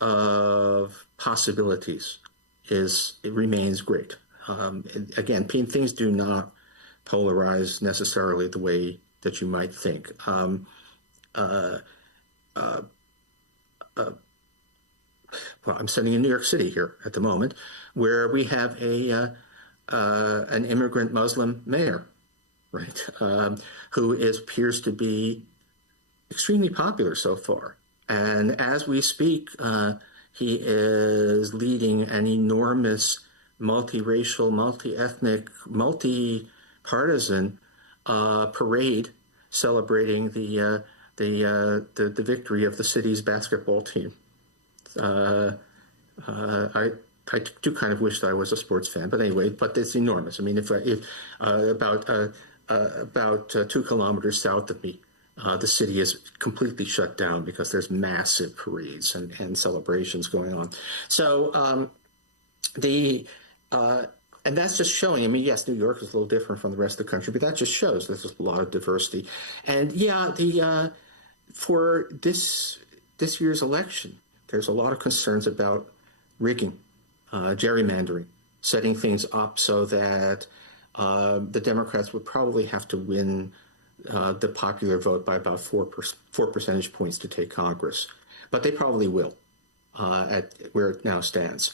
of possibilities remains great. Again, things do not polarize necessarily the way that you might think. Well, I'm sitting in New York City here at the moment, where we have an immigrant Muslim mayor, right, who appears to be extremely popular so far. And as we speak, he is leading an enormous multiracial, multi-ethnic, multi-partisan parade celebrating the victory of the city's basketball team. I do kind of wish that I was a sports fan, but anyway, but it's enormous. I mean, if about 2 kilometers south of me, the city is completely shut down because there's massive parades and celebrations going on. So and that's just showing. I mean, yes, New York is a little different from the rest of the country, but that just shows there's a lot of diversity. And yeah, for this year's election, there's a lot of concerns about rigging, gerrymandering, setting things up so that the Democrats would probably have to win the popular vote by about 4 percentage points to take Congress. But they probably will at where it now stands.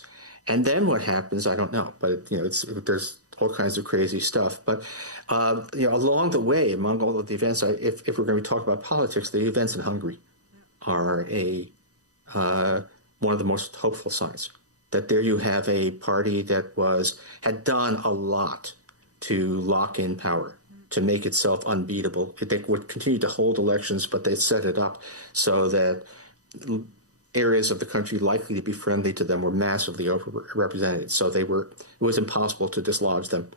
And then what happens, I don't know. But, there's all kinds of crazy stuff. But, along the way, among all of the events, if we're going to talk about politics, the events in Hungary are one of the most hopeful signs. That there you have a party that had done a lot to lock in power, to make itself unbeatable. They would continue to hold elections, but they set it up so that areas of the country likely to be friendly to them were massively overrepresented. So it was impossible to dislodge them,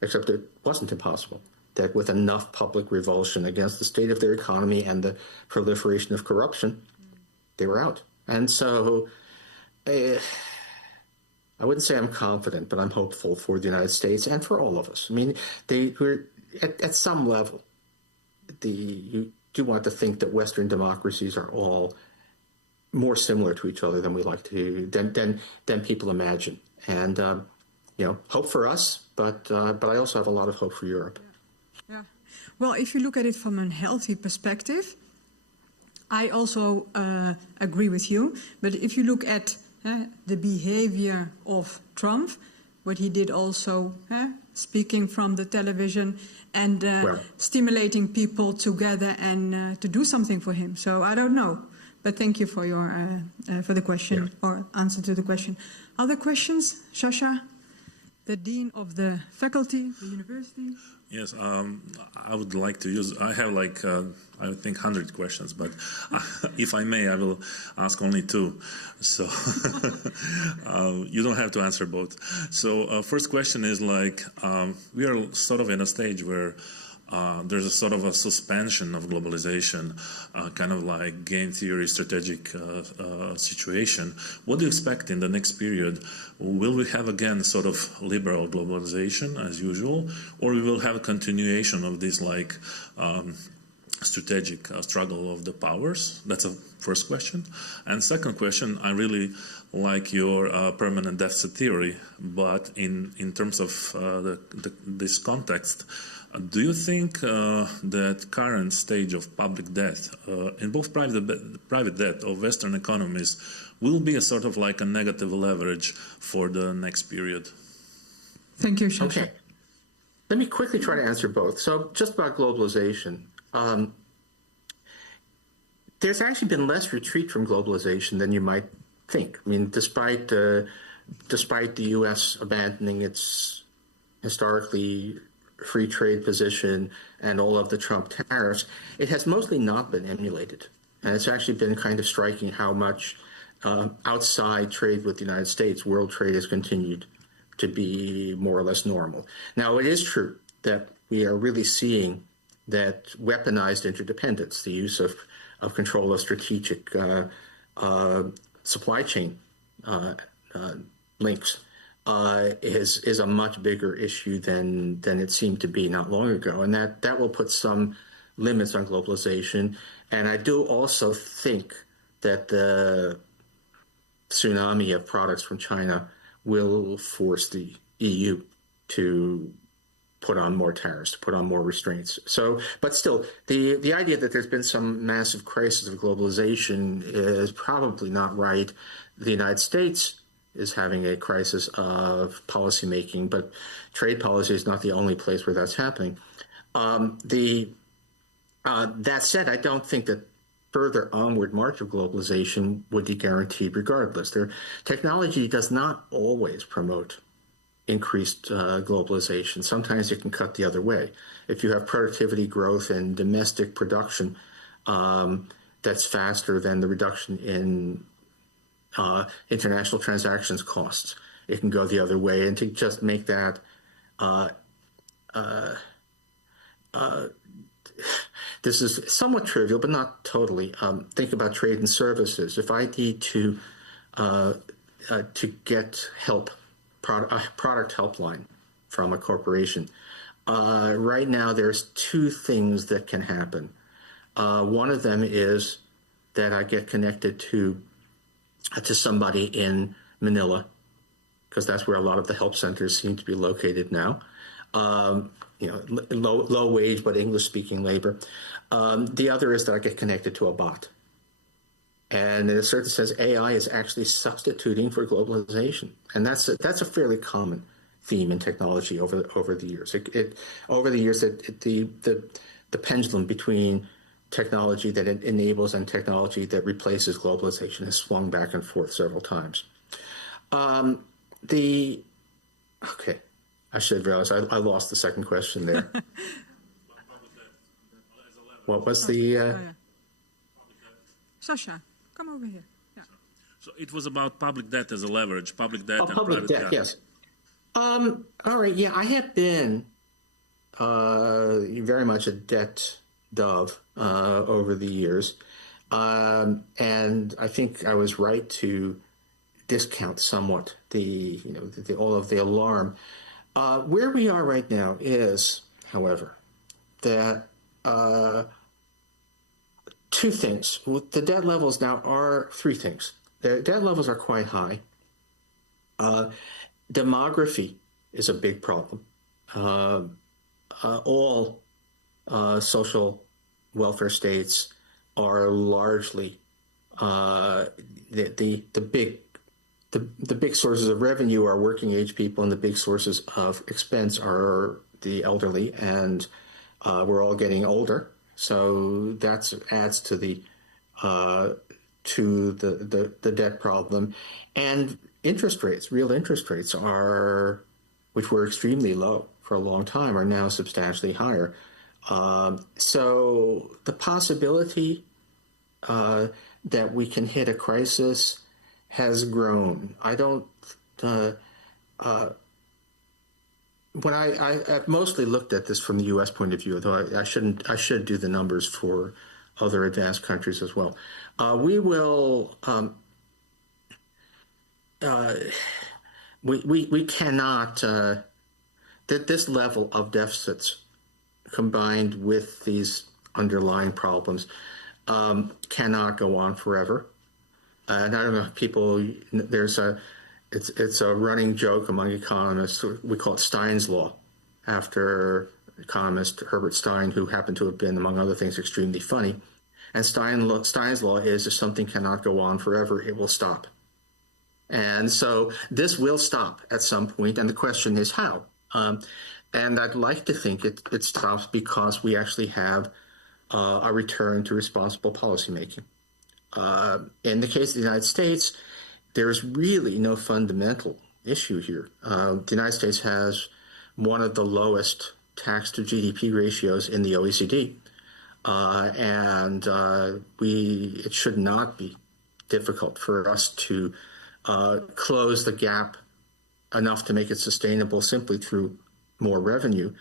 except it wasn't impossible. that with enough public revulsion against the state of their economy and the proliferation of corruption, they were out. And so I wouldn't say I'm confident, but I'm hopeful for the United States and for all of us. I mean, they were at some level, you do want to think that Western democracies are all more similar to each other than we like to than people imagine. And hope for us, but I also have a lot of hope for Europe. Yeah. Well, if you look at it from a healthy perspective, I also agree with you. But if you look at the behavior of Trump, what he did also, speaking from the television and stimulating people to gather and to do something for him. So I don't know. But thank you for your for the question or answer to the question. Other questions, Sasha? The dean of the faculty, the university. Yes, I would like to use. I have I think 100 questions, but if I may, I will ask only 2. So you don't have to answer both. So first question is we are sort of in a stage where there's a sort of a suspension of globalization, kind of like game theory strategic situation. What do you expect in the next period? Will we have again sort of liberal globalization as usual, or we will have a continuation of this strategic struggle of the powers? That's a first question. And second question, I really like your permanent deficit theory, but in terms of this context, do you think that current stage of public debt, in both private debt of Western economies, will be a sort of like a negative leverage for the next period? Thank you, Sasha. Okay. Let me quickly try to answer both. So just about globalization. There's actually been less retreat from globalization than you might think. I mean, despite the U.S. abandoning its historically free trade position and all of the Trump tariffs, it has mostly not been emulated. And it's actually been kind of striking how much outside trade with the United States, world trade has continued to be more or less normal. Now, it is true that we are really seeing that weaponized interdependence, the use of control of strategic supply chain links, is a much bigger issue than it seemed to be not long ago. And that will put some limits on globalization. And I do also think that the tsunami of products from China will force the EU to put on more tariffs, to put on more restraints. So, but still, the idea that there's been some massive crisis of globalization is probably not right. The United States is having a crisis of policymaking, but trade policy is not the only place where that's happening. That said, I don't think that further onward march of globalization would be guaranteed regardless. Technology does not always promote increased globalization. Sometimes it can cut the other way. If you have productivity growth and domestic production that's faster than the reduction in international transactions costs, it can go the other way. And to just make that this is somewhat trivial, but not totally. Think about trade and services. If I need to get help, product helpline from a corporation, right now there's 2 things that can happen. One of them is that I get connected to somebody in Manila, because that's where a lot of the help centers seem to be located now. Low wage but English-speaking labor. The other is that I get connected to a bot. And in a certain sense, AI is actually substituting for globalization, and that's a fairly common theme in technology over the years. The pendulum between technology that it enables and technology that replaces globalization has swung back and forth several times. I should have realized I lost the second question there. What was the... Sasha, come over here. Yeah. So it was about public debt as a leverage, public debt and public private debt, yes. All right, yeah, I have been very much a debt dove over the years. And I think I was right to discount somewhat all of the alarm. Where we are right now is, however, that two things. The debt levels now are three things. The debt levels are quite high. Demography is a big problem. All social welfare states are largely the big sources of revenue are working age people, and the big sources of expense are the elderly, and we're all getting older. So that adds to the debt problem. And interest rates, real interest rates are, which were extremely low for a long time, are now substantially higher. So the possibility that we can hit a crisis has grown. I don't. When I've mostly looked at this from the U.S. point of view, though I should do the numbers for other advanced countries as well. We will. We cannot. That this level of deficits, combined with these underlying problems, cannot go on forever. And I don't know if people, it's a running joke among economists. We call it Stein's law, after economist Herbert Stein, who happened to have been, among other things, extremely funny. And Stein's law is, if something cannot go on forever, it will stop. And so this will stop at some point, and the question is how. And I'd like to think it stops because we actually have a return to responsible policymaking. In the case of the United States, there's really no fundamental issue here. The United States has one of the lowest tax to GDP ratios in the OECD, and it should not be difficult for us to close the gap enough to make it sustainable simply through more revenue.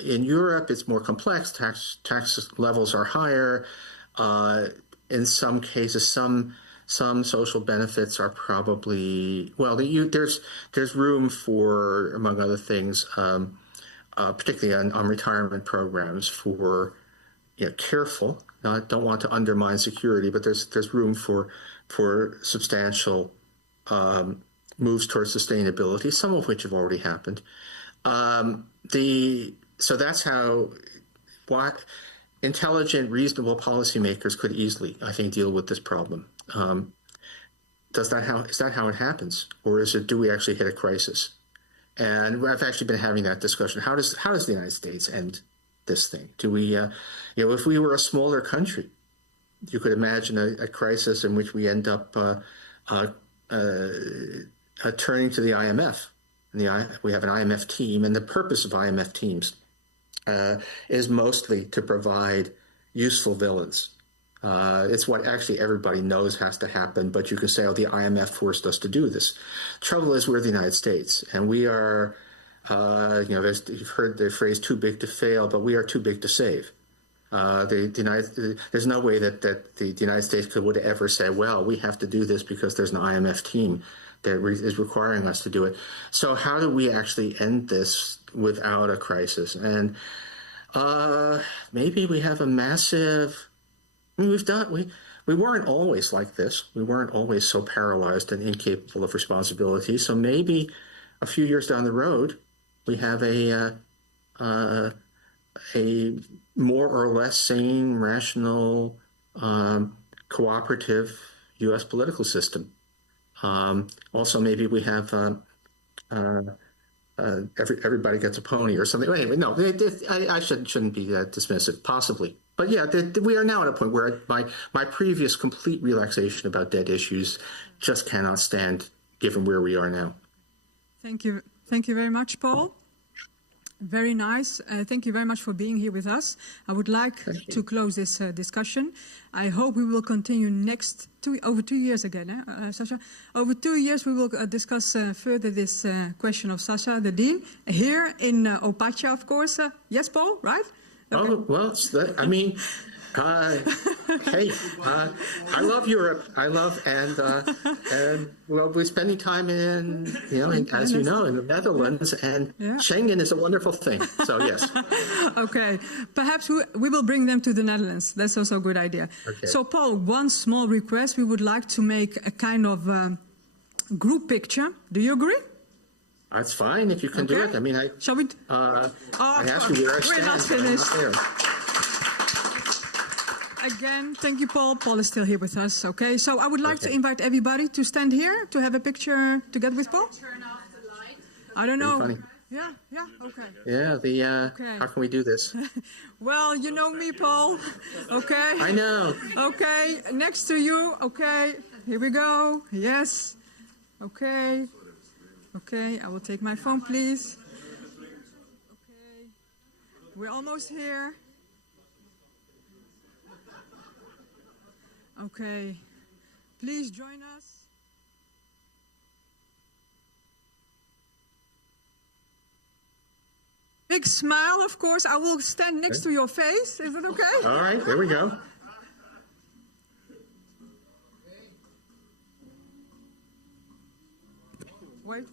In Europe, it's more complex. Tax levels are higher. In some cases, some social benefits are probably there's room for, among other things, particularly on retirement programs, for careful. I don't want to undermine security, but there's room for substantial moves towards sustainability, some of which have already happened. So that's how intelligent, reasonable policymakers could easily, I think, deal with this problem. Is that how it happens, or do we actually hit a crisis? And I've actually been having that discussion. How does the United States end this thing? Do we, if we were a smaller country, you could imagine a crisis in which we end up turning to the IMF. We have an IMF team, and the purpose of IMF teams is mostly to provide useful villains. It's what actually everybody knows has to happen, but you can say, the IMF forced us to do this. Trouble is, we're the United States, and we are, you've heard the phrase too big to fail, but we are too big to save. There's no way that the United States would ever say, well, we have to do this because there's an IMF team that is requiring us to do it. So how do we actually end this without a crisis? And maybe we have a massive. We weren't always like this. We weren't always so paralyzed and incapable of responsibility. So maybe a few years down the road, we have a more or less sane, rational, cooperative U.S. political system. Also, maybe we have everybody gets a pony or something. Anyway, no, I shouldn't be dismissive, possibly. But yeah, we are now at a point where my previous complete relaxation about debt issues just cannot stand, given where we are now. Thank you very much, Paul. Very nice. Thank you very much for being here with us. I would like to close this discussion. I hope we will continue over 2 years again, Sasha. Over 2 years, we will discuss further this question of Sasha, the Dean, here in Opatia, of course. Yes, Paul, right? Okay. Oh, well, I mean, hey, I love Europe. And well, we're spending time as you know, in the Netherlands, and Schengen is a wonderful thing. So yes. Okay, perhaps we will bring them to the Netherlands. That's also a good idea. Okay. So, Paul, one small request: we would like to make a kind of group picture. Do you agree? That's fine if you can do it. I mean, shall we? I asked you where I stand. We're not finished. Again, thank you, Paul. Paul is still here with us. Okay, so I would like to invite everybody to stand here to have a picture together with Paul. Turn off the light. I don't know. Funny. Yeah, okay. Yeah, how can we do this? Well, you know me, Paul. Okay. I know. Okay, next to you. Okay, here we go. Yes. Okay. Okay, I will take my phone, please. Okay, we're almost here. Okay, please join us. Big smile, of course. I will stand next to your face. Is it okay? All right, there we go. Wait.